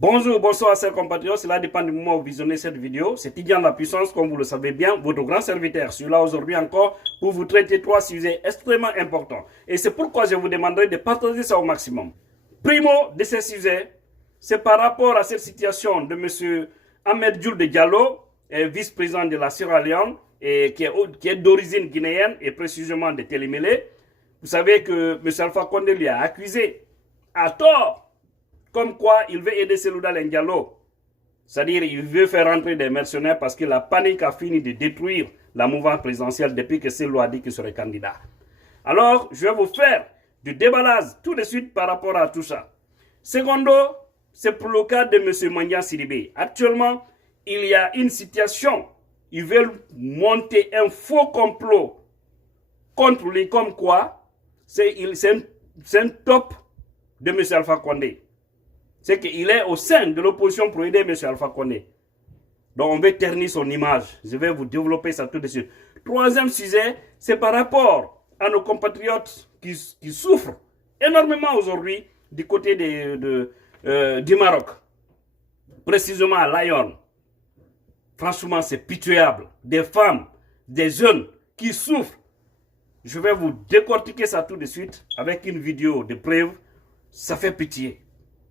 Bonjour, bonsoir, chers compatriotes. Cela dépend du moment où vous visionnez cette vidéo. C'est Tidiane la puissance, comme vous le savez bien, votre grand serviteur. Je suis là aujourd'hui encore pour vous traiter trois sujets extrêmement importants. Et c'est pourquoi je vous demanderai de partager ça au maximum. Primo de ces sujets, c'est par rapport à cette situation de M. Ahmed Diouf Diallo, vice-président de la Sierra Leone, et qui est d'origine guinéenne et précisément de Télémélé. Vous savez que M. Alpha Condé lui a accusé à tort comme quoi il veut aider Selouda Diallo. C'est-à-dire il veut faire rentrer des mercenaires parce que la panique a fini de détruire la mouvance présidentielle depuis que Selouda a dit qu'il serait candidat. Alors, je vais vous faire du déballage tout de suite par rapport à tout ça. Secondo, c'est pour le cas de M. Mandiang Sidibé. Actuellement, il y a une situation. Ils veulent monter un faux complot contre lui comme quoi c'est un top de M. Alpha Condé. C'est qu'il est au sein de l'opposition pour aider M. Alpha Condé. Donc on veut ternir son image. Je vais vous développer ça tout de suite. Troisième sujet, c'est par rapport à nos compatriotes qui souffrent énormément aujourd'hui du côté du Maroc. Précisément à Lyon. Franchement, c'est pitoyable. Des femmes, des jeunes qui souffrent. Je vais vous décortiquer ça tout de suite avec une vidéo de preuve. Ça fait pitié.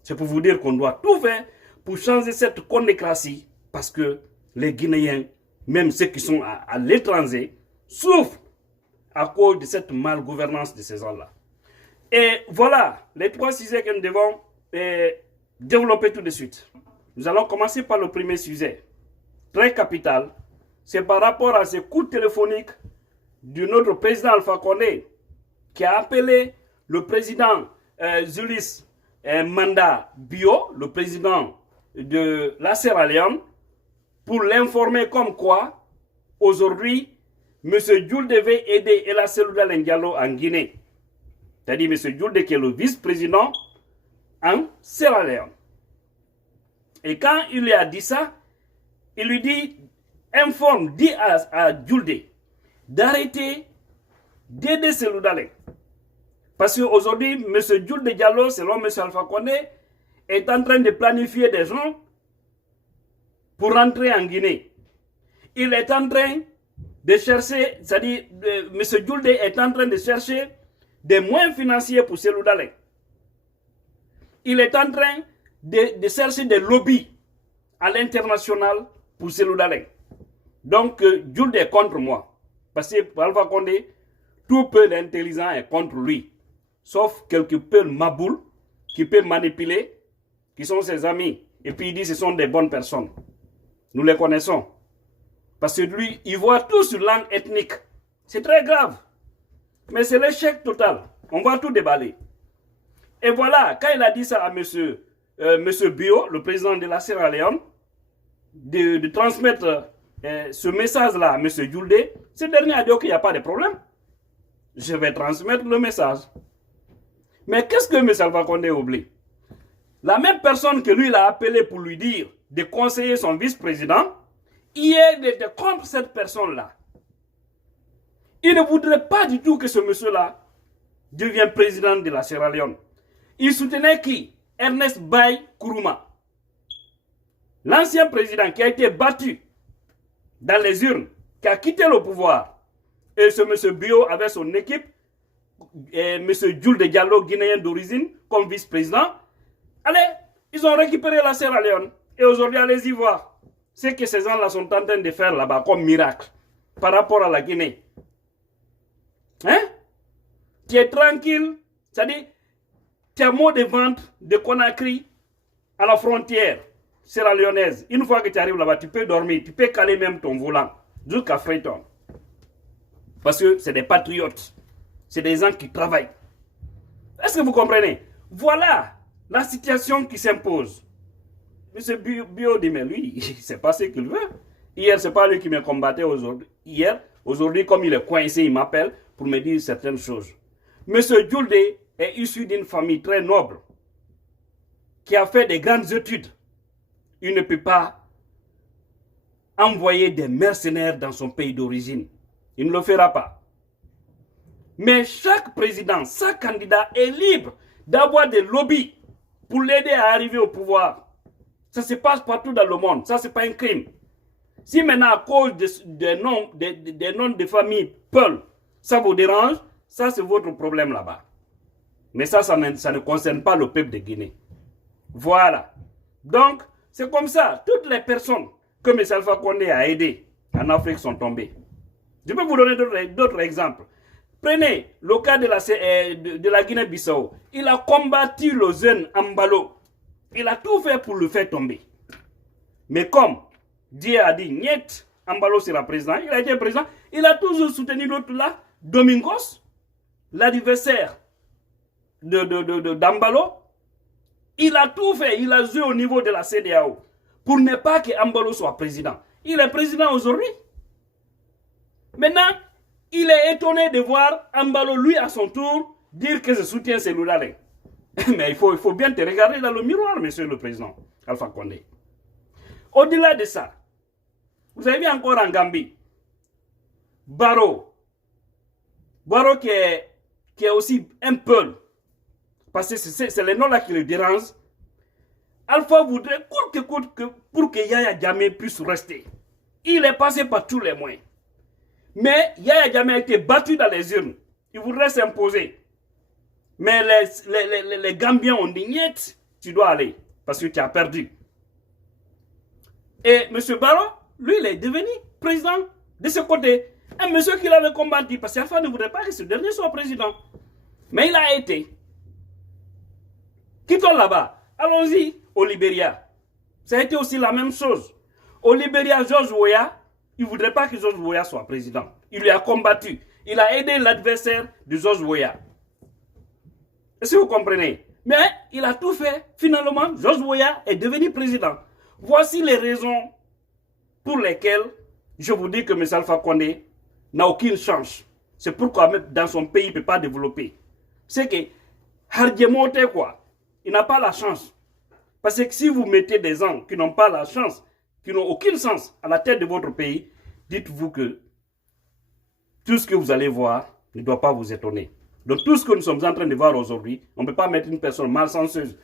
C'est pour vous dire qu'on doit tout faire pour changer cette condécratie parce que les Guinéens, même ceux qui sont à l'étranger, souffrent à cause de cette malgouvernance de ces gens-là. Et voilà les trois sujets que nous devons développer tout de suite. Nous allons commencer par le premier sujet, très capital. C'est par rapport à ce coup téléphonique de notre président Alpha Condé qui a appelé le président Julius Manda Bio, le président de la Sierra Leone, pour l'informer comme quoi, aujourd'hui, M. Diouf devait aider Ella Selouda Diallo en Guinée. C'est-à-dire M. Diouf qui est le vice-président en Sierra Leone. Et quand il lui a dit ça, il lui dit, dit à Diouf d'arrêter d'aider Selouda. Parce qu'aujourd'hui, M. Diouf Diallo, selon M. Alpha Condé, est en train de planifier des gens pour rentrer en Guinée. Il est en train de chercher, c'est-à-dire, M. Diouf est en train de chercher des moyens financiers pour Selouda. Il est en train de chercher des lobbies à l'international pour Selouda. Donc, Diouf est contre moi. Parce que Alpha Condé, tout peu d'intelligents est contre lui. Sauf quelques peu maboules qui peuvent manipuler, qui sont ses amis. Et puis il dit que ce sont des bonnes personnes. Nous les connaissons. Parce que lui, il voit tout sur langue ethnique. C'est très grave. Mais c'est l'échec total. On va tout déballer. Et voilà, quand il a dit ça à monsieur Bio, le président de la Sierra Leone, de transmettre ce message-là à M. Diouf, ce dernier a dit qu'il n'y a pas de problème. Je vais transmettre le message. Mais qu'est-ce que M. Alpha Condé oublie? La même personne que lui il a appelé pour lui dire de conseiller son vice-président, hier il était contre cette personne-là. Il ne voudrait pas du tout que ce monsieur-là devienne président de la Sierra Leone. Il soutenait qui? Ernest Bai Koroma. L'ancien président qui a été battu dans les urnes, qui a quitté le pouvoir. Et ce monsieur Bio avec son équipe, M. Diouf Diallo, guinéen d'origine, comme vice-président. Allez, ils ont récupéré la Sierra Leone. Et aujourd'hui, allez-y voir ce que ces gens-là sont en train de faire là-bas comme miracle par rapport à la Guinée. Hein? Tu es tranquille, c'est-à-dire, tu as mot de vente de Conakry à la frontière sierra-léonaise. Une fois que tu arrives là-bas, tu peux dormir, tu peux caler même ton volant jusqu'à Freetown. Parce que c'est des patriotes. C'est des gens qui travaillent. Est-ce que vous comprenez? Voilà la situation qui s'impose. M. Bio dit, mais lui, il ne sait pas ce qu'il veut. Hier, ce n'est pas lui qui me combattait aujourd'hui. Aujourd'hui, comme il est coincé, il m'appelle pour me dire certaines choses. M. Diouf est issu d'une famille très noble qui a fait des grandes études. Il ne peut pas envoyer des mercenaires dans son pays d'origine. Il ne le fera pas. Mais chaque président, chaque candidat est libre d'avoir des lobbies pour l'aider à arriver au pouvoir. Ça se passe partout dans le monde. Ça, c'est pas un crime. Si maintenant, à cause des noms de famille Peul, ça vous dérange, ça, c'est votre problème là-bas. Mais ça ne concerne pas le peuple de Guinée. Voilà. Donc, c'est comme ça. Toutes les personnes que M. Alpha Condé a aidées en Afrique sont tombées. Je peux vous donner d'autres exemples. Prenez le cas de la Guinée-Bissau. Il a combattu le jeune Ambalo. Il a tout fait pour le faire tomber. Mais comme Dieu a dit, niet, Ambalo sera président, il a été président, il a toujours soutenu l'autre là, Domingos, l'adversaire d'Ambalo. Il a tout fait, il a joué au niveau de la CEDEAO pour ne pas que Ambalo soit président. Il est président aujourd'hui. Maintenant, il est étonné de voir Ambalo, lui, à son tour, dire que je soutiens celui-là. Mais il faut bien te regarder dans le miroir, monsieur le président Alpha Condé. Au-delà de ça, vous avez vu encore en Gambie, Barrow qui est aussi un peu, parce que c'est le nom là qui le dérange. Alpha voudrait coûte que coûte pour que Yaya Jammeh puisse rester. Il est passé par tous les moyens. Mais Yaya Jammeh a été battu dans les urnes. Il voudrait s'imposer. Mais les Gambiens ont dit niet, tu dois aller parce que tu as perdu. Et M. Barrow, lui, il est devenu président de ce côté. Un monsieur qui l'avait combattu parce qu'Alpha ne voudrait pas que ce dernier soit président. Mais il a été. Quittons là-bas. Allons-y au Libéria. Ça a été aussi la même chose. Au Libéria, George Weah, il ne voudrait pas que George Weah soit président. Il lui a combattu. Il a aidé l'adversaire de George Weah. Est-ce que vous comprenez? Mais il a tout fait. Finalement, George Weah est devenu président. Voici les raisons pour lesquelles je vous dis que M. Alpha Condé n'a aucune chance. C'est pourquoi même dans son pays, il ne peut pas développer. C'est que Hardjemote, quoi, il n'a pas la chance. Parce que si vous mettez des gens qui n'ont pas la chance, qui n'ont aucune chance à la tête de votre pays, dites-vous que tout ce que vous allez voir ne doit pas vous étonner. Donc tout ce que nous sommes en train de voir aujourd'hui, on ne peut pas mettre une personne malchanceuse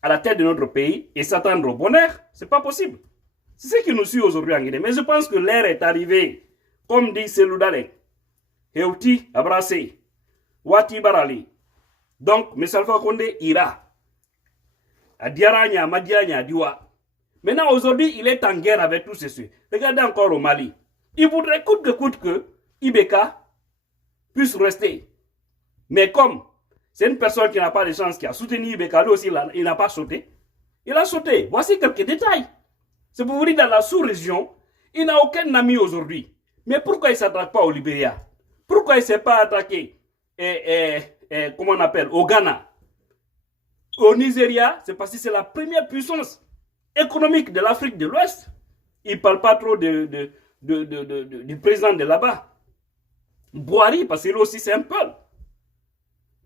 à la tête de notre pays et s'attendre au bonheur. Ce n'est pas possible. C'est ce qui nous suit aujourd'hui en Guinée. Mais je pense que l'ère est arrivée. Comme dit Seloudale, Heuti Abrasé, Wati Barali. Donc, M. Alpha Condé ira. À Diaranya, Madianya, Diwa. Maintenant, aujourd'hui, il est en guerre avec tous ceux. Regardez encore au Mali. Il voudrait coûte que Ibeka puisse rester. Mais comme c'est une personne qui n'a pas de chance, qui a soutenu Ibeka, lui aussi, il n'a pas sauté. Il a sauté. Voici quelques détails. C'est pour vous dire, dans la sous-région, il n'a aucun ami aujourd'hui. Mais pourquoi il ne s'attaque pas au Libéria? Pourquoi il ne s'est pas attaqué comment on appelle, au Ghana? Au Nigeria, c'est parce que c'est la première puissance économique de l'Afrique de l'Ouest. Il ne parle pas trop du président de là-bas. Boari, parce que lui aussi, c'est un peu.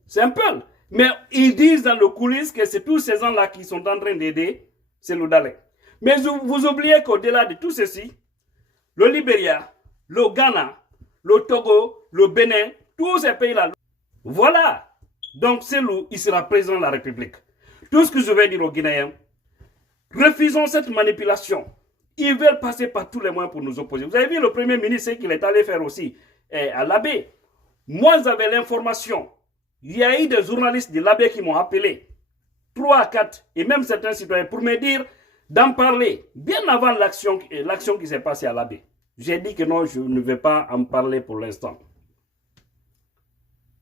C'est un peu. Mais ils disent dans le coulisses que c'est tous ces gens-là qui sont en train d'aider, c'est le Dalek. Mais vous oubliez qu'au-delà de tout ceci, le Libéria, le Ghana, le Togo, le Bénin, tous ces pays-là, voilà. Donc c'est lui, il sera président de la République. Tout ce que je vais dire aux Guinéens, refusons cette manipulation. Ils veulent passer par tous les moyens pour nous opposer. Vous avez vu le Premier ministre qu'il est allé faire aussi à l'Abbé. Moi, j'avais l'information. Il y a eu des journalistes de l'Abbé qui m'ont appelé, 3 à 4, et même certains citoyens, pour me dire d'en parler, bien avant l'action qui s'est passée à l'Abbé. J'ai dit que non, je ne vais pas en parler pour l'instant.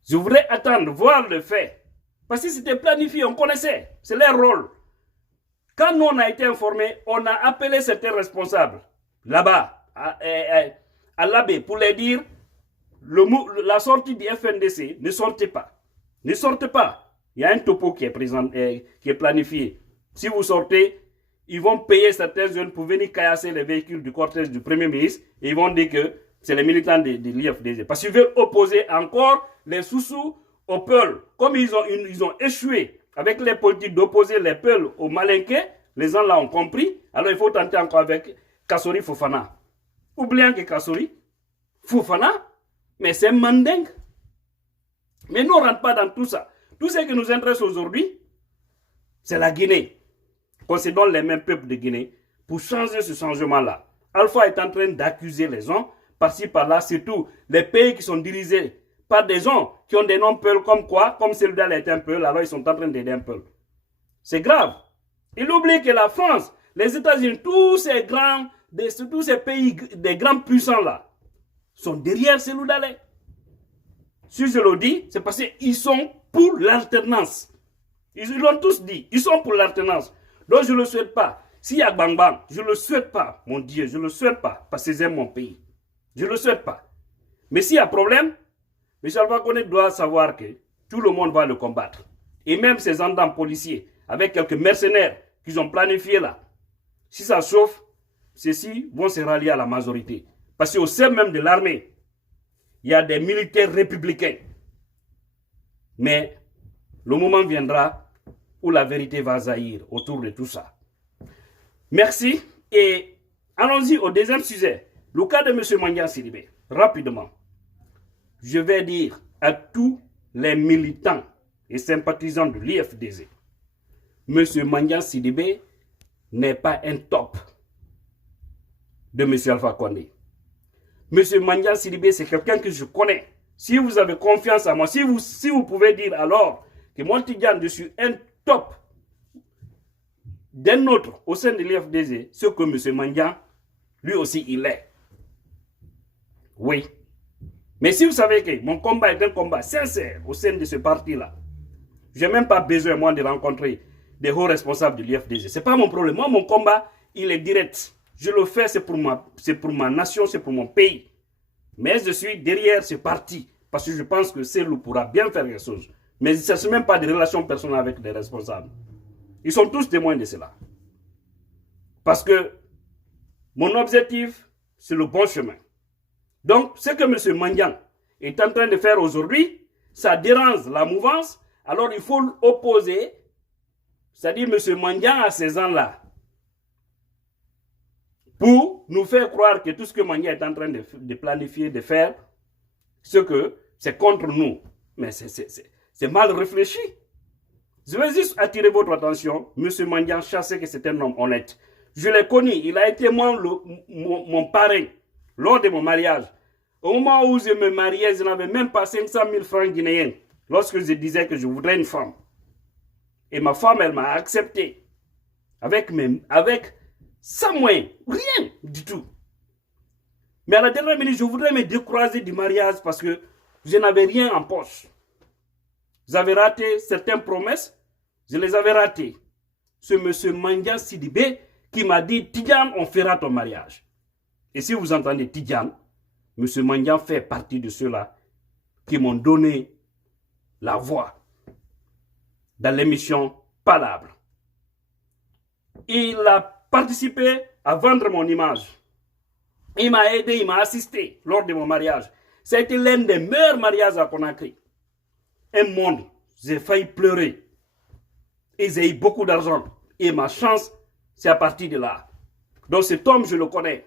Je voudrais attendre, voir le fait. Parce que c'était planifié, on connaissait. C'est leur rôle. Quand nous on a été informés, on a appelé certains responsables, là-bas, à l'Abbé, pour leur dire, la sortie du FNDC, ne sortez pas. Ne sortez pas. Il y a un topo qui est planifié. Si vous sortez, ils vont payer certains jeunes pour venir caillasser les véhicules du cortège du Premier ministre et ils vont dire que c'est les militants de l'IFDG. Parce qu'ils veulent opposer encore les Soussous aux Peuls. Comme ils ont échoué avec les politiques d'opposer les Peuls aux Malinqués, les gens là ont compris. Alors il faut tenter encore avec Kassori Fofana. Oubliant que Kassori Fofana, mais c'est mandingue. Mais nous, on ne rentre pas dans tout ça. Tout ce qui nous intéresse aujourd'hui, c'est la Guinée. concédons les mêmes peuples de Guinée pour changer ce changement-là. Alpha est en train d'accuser les gens, par-ci, par-là, surtout les pays qui sont dirigés par des gens qui ont des noms peuls comme quoi, comme celui-là est un peul, alors ils sont en train d'aider un peul. C'est grave. Il oublie que la France, les États-Unis, tous ces pays, des grands puissants-là, sont derrière celui-là. Si je le dis, c'est parce qu'ils sont pour l'alternance. Ils l'ont tous dit, ils sont pour l'alternance. Donc je ne le souhaite pas. S'il y a Bang Bang, je ne le souhaite pas, mon Dieu, je ne le souhaite pas, parce que j'aime mon pays. Je ne le souhaite pas. Mais s'il y a problème, M. Alpha Condé doit savoir que tout le monde va le combattre. Et même ces gendarmes policiers, avec quelques mercenaires qu'ils ont planifiés là, si ça chauffe, ceux-ci vont se rallier à la majorité. Parce qu'au sein même de l'armée, il y a des militaires républicains. Mais le moment viendra où la vérité va jaillir autour de tout ça. Merci. Et allons-y au deuxième sujet. Le cas de M. Mandiang Sidibé. Rapidement. Je vais dire à tous les militants et sympathisants de l'IFDZ, M. Mandiang Sidibé n'est pas un top de M. Alpha Condé. M. Mandiang Sidibé, c'est quelqu'un que je connais. Si vous avez confiance en moi, si vous pouvez dire alors que moi, Tidjane, je suis un top d'un autre au sein de l'IFDZ, ce que M. Mandiang, lui aussi, il est. Oui. Mais si vous savez que mon combat est un combat sincère au sein de ce parti-là, je n'ai même pas besoin, moi, de rencontrer des hauts responsables de l'IFDZ. Ce n'est pas mon problème. Moi, mon combat, il est direct. Je le fais, c'est pour ma nation, c'est pour mon pays. Mais je suis derrière ce parti parce que je pense que Cellou pourra bien faire quelque chose. Mais il ne s'agit même pas de relations personnelles avec les responsables. Ils sont tous témoins de cela. Parce que mon objectif, c'est le bon chemin. Donc, ce que M. Mandiang est en train de faire aujourd'hui, ça dérange la mouvance. Alors, il faut l'opposer, c'est-à-dire M. Mandiang à ces gens-là, pour nous faire croire que tout ce que Mandiang est en train de planifier, de faire, c'est contre nous. Mais c'est mal réfléchi. Je vais juste attirer votre attention. M. Mandiang, je sais que c'est un homme honnête. Je l'ai connu. Il a été mon parrain lors de mon mariage. Au moment où je me mariais, je n'avais même pas 500 000 francs guinéens. Lorsque je disais que je voudrais une femme. Et ma femme, elle m'a accepté. Avec sans moyen. Rien du tout. Mais à la dernière minute, je voudrais me décourager du mariage parce que je n'avais rien en poche. J'avais raté certaines promesses. Je les avais ratées. C'est M. Mandiang Sidibé qui m'a dit, Tidjane, on fera ton mariage. Et si vous entendez Tidjane, M. Mandiang fait partie de ceux-là qui m'ont donné la voix dans l'émission Palabre. Il a participé à vendre mon image. Il m'a aidé, il m'a assisté lors de mon mariage. Ça a été l'un des meilleurs mariages à Conakry. Un monde, j'ai failli pleurer. Et j'ai eu beaucoup d'argent. Et ma chance, c'est à partir de là. Donc cet homme, je le connais.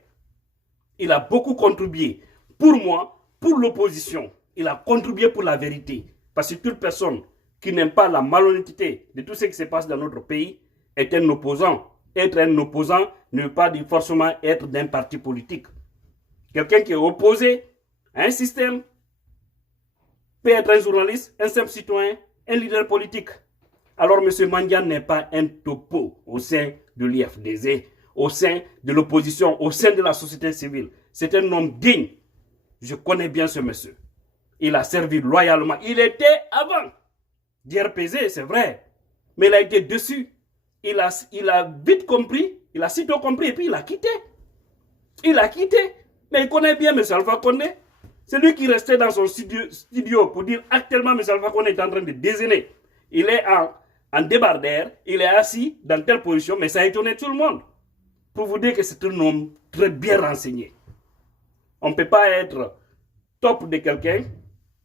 Il a beaucoup contribué pour moi, pour l'opposition. Il a contribué pour la vérité. Parce que toute personne qui n'aime pas la malhonnêteté de tout ce qui se passe dans notre pays est un opposant. Être un opposant ne veut pas dire forcément être d'un parti politique. Quelqu'un qui est opposé à un système peut être un journaliste, un simple citoyen, un leader politique. Alors M. Mandiang n'est pas un topo au sein de l'IFDZ, au sein de l'opposition, au sein de la société civile. C'est un homme digne. Je connais bien ce monsieur. Il a servi loyalement. Il était avant d'RPZ, c'est vrai. Mais il a été dessus. Il a vite compris, il a sitôt compris et puis il a quitté. Il a quitté. Mais il connaît bien M. Alpha Condé. C'est lui qui restait dans son studio pour dire actuellement M. Alpha Condé est en train de déjeuner. Il est en débardeur, il est assis dans telle position, mais ça a étonné tout le monde. Pour vous dire que c'est un homme très bien renseigné. On ne peut pas être top de quelqu'un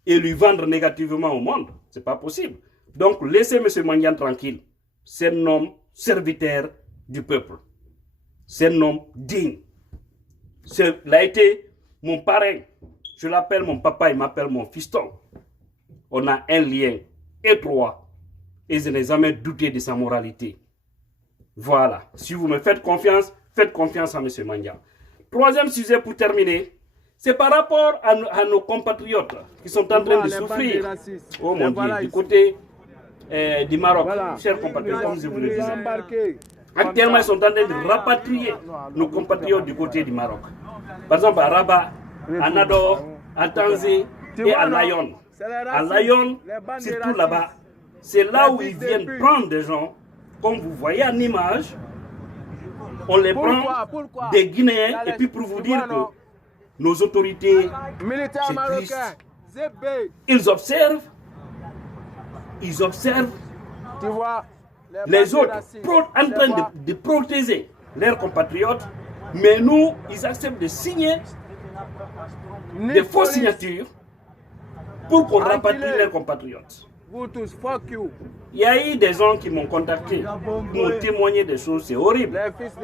et lui vendre négativement au monde. Ce n'est pas possible. Donc laissez M. Mandiang tranquille. C'est un homme serviteur du peuple. C'est un homme digne. Il a été mon parrain. Je l'appelle mon papa, il m'appelle mon fiston. On a un lien étroit et je n'ai jamais douté de sa moralité. Voilà. Si vous me faites confiance à M. Mandia. Troisième sujet pour terminer, c'est par rapport à nos compatriotes qui sont en train de souffrir. Oh mon Dieu, du côté du Maroc, chers compatriotes, comme je vous le disais. Actuellement, ils sont en train de rapatrier nos compatriotes du côté du Maroc. Par exemple, à Rabat, à Nador, à Tanzé et à Lyon. À Lyon, c'est tout là-bas. C'est là où ils viennent prendre des gens, comme vous voyez en image. On les prend des Guinéens et puis pour vous dire que nos autorités, c'est triste. Ils observent, tu vois, les autres en train de protéger leurs compatriotes, mais nous, ils acceptent de signer des fausses signatures pour qu'on rapatrie leurs compatriotes. Il y a eu des gens qui m'ont contacté, qui m'ont témoigné des choses, c'est horrible,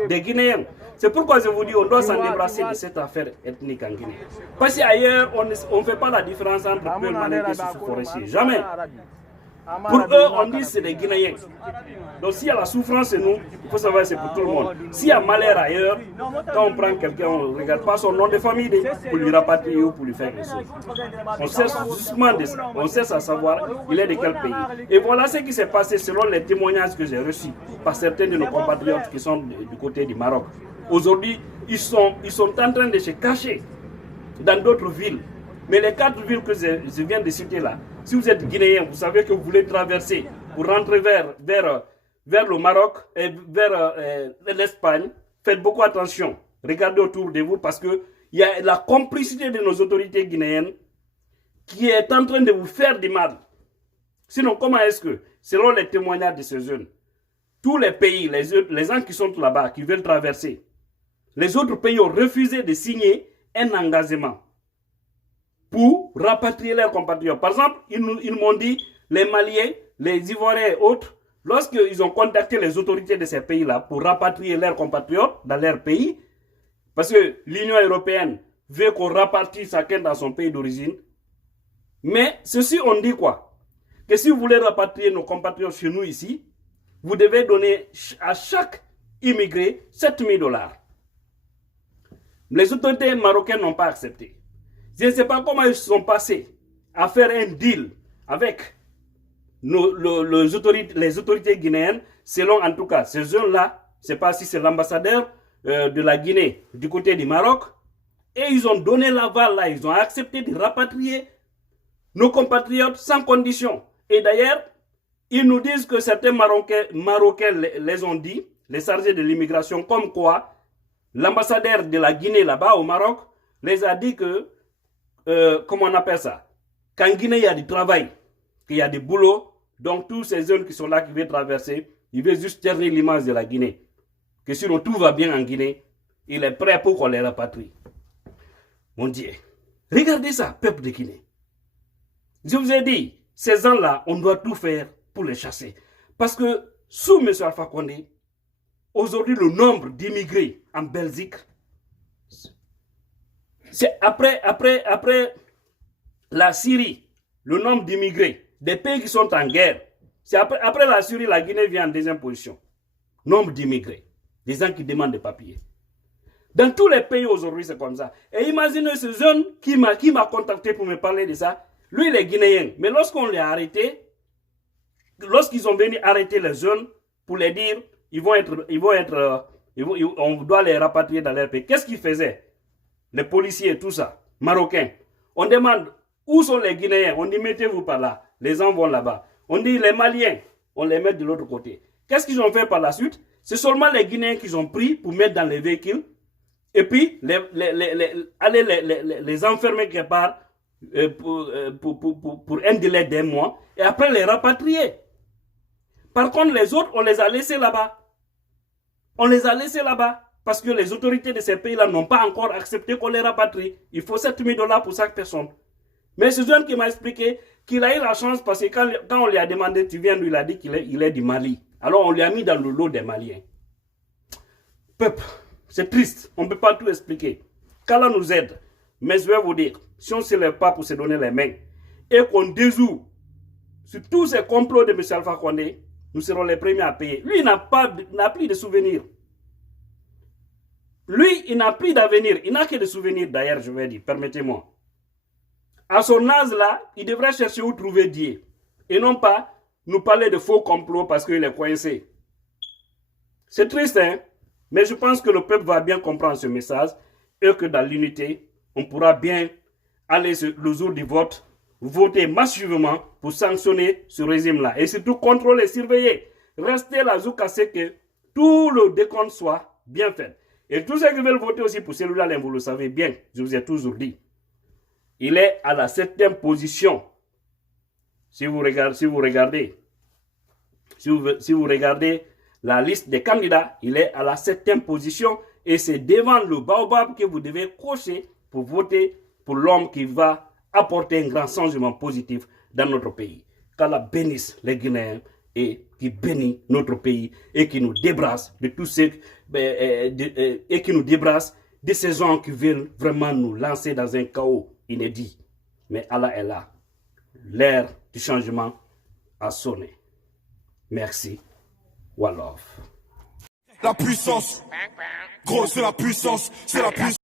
des Guinéens. C'est pourquoi je vous dis, on doit s'en débarrasser de cette affaire ethnique en Guinée. Parce qu'ailleurs, on ne fait pas la différence entre Peul, Manéké et sous-forestier. Jamais. Pour eux, on dit que c'est des Guinéens. Donc s'il y a la souffrance chez nous, il faut savoir que c'est pour tout le monde. S'il y a malheur ailleurs, quand on prend quelqu'un, on ne regarde pas son nom de famille pour lui rapatrier ou pour lui faire quelque chose. On cesse justement de ça. On cesse à savoir il est de quel pays. Et voilà ce qui s'est passé selon les témoignages que j'ai reçus par certains de nos compatriotes qui sont du côté du Maroc. Aujourd'hui, ils sont en train de se cacher dans d'autres villes. Mais les 4 villes que je viens de citer là, si vous êtes Guinéen, vous savez que vous voulez traverser pour rentrer vers le Maroc et vers l'Espagne, faites beaucoup attention. Regardez autour de vous parce qu'il y a la complicité de nos autorités guinéennes qui est en train de vous faire du mal. Sinon, comment est-ce que, selon les témoignages de ces jeunes, tous les pays, les gens qui sont là-bas, qui veulent traverser, les autres pays ont refusé de signer un engagement pour rapatrier leurs compatriotes. Par exemple, ils m'ont dit, les Maliens, les Ivoiriens et autres, lorsqu'ils ont contacté les autorités de ces pays-là pour rapatrier leurs compatriotes dans leur pays, parce que l'Union européenne veut qu'on rapatrie chacun dans son pays d'origine, mais ceci on dit quoi? Que si vous voulez rapatrier nos compatriotes chez nous ici, vous devez donner à chaque immigré 7 000 $. Les autorités marocaines n'ont pas accepté. Je ne sais pas comment ils sont passés à faire un deal avec les autorités guinéennes, selon en tout cas ces jeunes-là, je ne sais pas si c'est l'ambassadeur de la Guinée du côté du Maroc, et ils ont donné l'aval là, ils ont accepté de rapatrier nos compatriotes sans condition. Et d'ailleurs, ils nous disent que certains Marocains les ont dit, les chargés de l'immigration, comme quoi l'ambassadeur de la Guinée là-bas au Maroc les a dit que comment on appelle ça? Qu'en Guinée, il y a du travail, qu'il y a du boulot. Donc, tous ces jeunes qui sont là, qui veulent traverser, ils veulent juste ternir l'image de la Guinée. Que sinon, tout va bien en Guinée, il est prêt pour qu'on les rapatrie. Mon Dieu, regardez ça, peuple de Guinée. Je vous ai dit, ces gens-là, on doit tout faire pour les chasser. Parce que, sous M. Alpha Condé, aujourd'hui, le nombre d'immigrés en Belgique, c'est après la Syrie, le nombre d'immigrés, des pays qui sont en guerre. C'est après la Syrie, la Guinée vient en deuxième position. Nombre d'immigrés, des gens qui demandent des papiers. Dans tous les pays aujourd'hui, c'est comme ça. Et imaginez ce jeune qui m'a contacté pour me parler de ça. Lui, il est guinéen. Mais lorsqu'on l'a arrêté, lorsqu'ils sont venus arrêter les jeunes pour les dire, on doit les rapatrier dans leur pays. Qu'est-ce qu'ils faisaient? Les policiers, tout ça, marocains. On demande où sont les Guinéens. On dit mettez-vous par là. Les gens vont là-bas. On dit les Maliens, on les met de l'autre côté. Qu'est-ce qu'ils ont fait par la suite? C'est seulement les Guinéens qu'ils ont pris pour mettre dans les véhicules et puis les enfermer quelque part pour un délai d'un mois et après les rapatrier. Par contre, les autres, on les a laissés là-bas. On les a laissés là-bas. Parce que les autorités de ces pays-là n'ont pas encore accepté qu'on les rapatrie. Il faut 7 000 $ pour chaque personne. Mais ce jeune qui m'a expliqué qu'il a eu la chance parce que quand on lui a demandé, tu viens, lui, il a dit qu'il est du Mali. Alors on lui a mis dans le lot des Maliens. Peuple, c'est triste. On ne peut pas tout expliquer. Qu'Allah nous aide. Mais je vais vous dire, si on ne se lève pas pour se donner les mains et qu'on déjoue sur tous ces complots de M. Alpha Condé, nous serons les premiers à payer. Lui, il n'a plus de souvenirs. Lui, il n'a plus d'avenir. Il n'a que des souvenirs, d'ailleurs, je vais dire. Permettez-moi. À son âge là, il devrait chercher où trouver Dieu. Et non pas nous parler de faux complots parce qu'il est coincé. C'est triste, hein? Mais je pense que le peuple va bien comprendre ce message et que dans l'unité, on pourra bien aller le jour du vote, voter massivement pour sanctionner ce régime-là. Et surtout contrôler, surveiller. Rester là jusqu'à ce que tout le décompte soit bien fait. Et tous ceux qui veulent voter aussi pour celui-là, vous le savez bien, je vous ai toujours dit. Il est à la 7e position. Si vous regardez la liste des candidats, il est à la 7e position et c'est devant le baobab que vous devez cocher pour voter pour l'homme qui va apporter un grand changement positif dans notre pays. Qu'Allah bénisse les Guinéens et qui bénit notre pays et qui nous débrasse de tous ceux et qui nous débrasse de ces gens qui veulent vraiment nous lancer dans un chaos inédit. Mais Allah est là. L'ère du changement a sonné. Merci. One love. La puissance, gros, c'est la puissance, c'est la puissance.